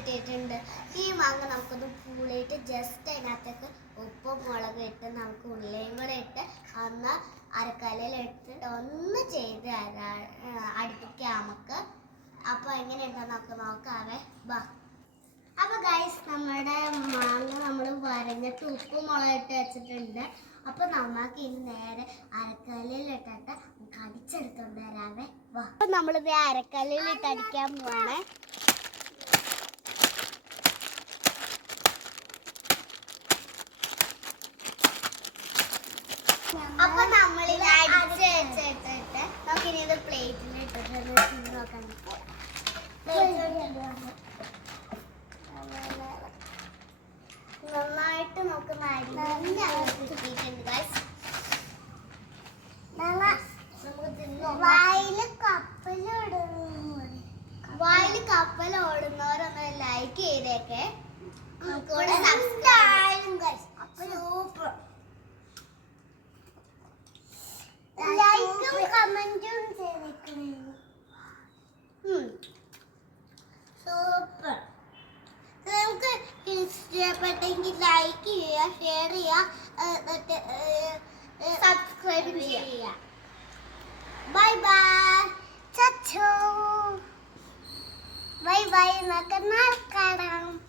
മാങ്ങ കിട്ടിയിട്ടുണ്ട് ഈ മാങ്ങ നമുക്കൊന്ന് പൂളിയിട്ട് ജസ്റ്റ് അതിനകത്തേക്ക് ഉപ്പും മുളകും ഇട്ട് നമുക്ക് ഉള്ളിയും കൂടെ ഇട്ട് ഒന്ന് അരക്കലയിലിട്ട് ഒന്ന് ചെയ്ത് അടുപ്പിക്കാം നമുക്ക്. അപ്പോൾ എങ്ങനെയുണ്ടെന്ന് നമുക്ക് നോക്കാവേ. ബാ അപ്പോൾ ഗൈസ് നമ്മുടെ മാങ്ങ നമ്മൾ വരഞ്ഞിട്ട് ഉപ്പും മുളകും മുളകിട്ട് വെച്ചിട്ടുണ്ട്. അപ്പോൾ നമുക്ക് ഇനി നേരെ അരക്കലയിലിട്ടിട്ട് ഇട്ടിട്ട് കടിച്ചെടുത്തോണ്ട് വരാവേ. വാ. അപ്പൊ നമ്മളിത് അരക്കല്ലിൽ ഇട്ട് അടിക്കാൻ പോവാണേ. അപ്പൊ അടിച്ച് വെച്ചിട്ടിട്ട് ഇത് പ്ലേറ്റിൽ ഇട്ടിട്ട് നന്നായിട്ട് നമുക്ക് കിട്ടിയിട്ടുണ്ട്. വായിൽ കപ്പലോടുന്നവരൊന്ന് ലൈക്ക് ചെയ്തേക്കെ. കൂടെ സബ്സ്ക്രൈബ് സൂപ്പർ ലൈക്കും കമന്റും ചെയ്തേക്കണേ സൂപ്പർ. നിങ്ങൾക്ക് ഇഷ്ടപ്പെട്ടെങ്കിൽ ലൈക്ക് ചെയ്യുക ഷെയർ ചെയ്യുക സബ്സ്ക്രൈബ് ചെയ്യുക. ബൈ ബൈ ചച്ചോ. ബൈ ബൈ നമുക്ക് നാളെ കാണാം.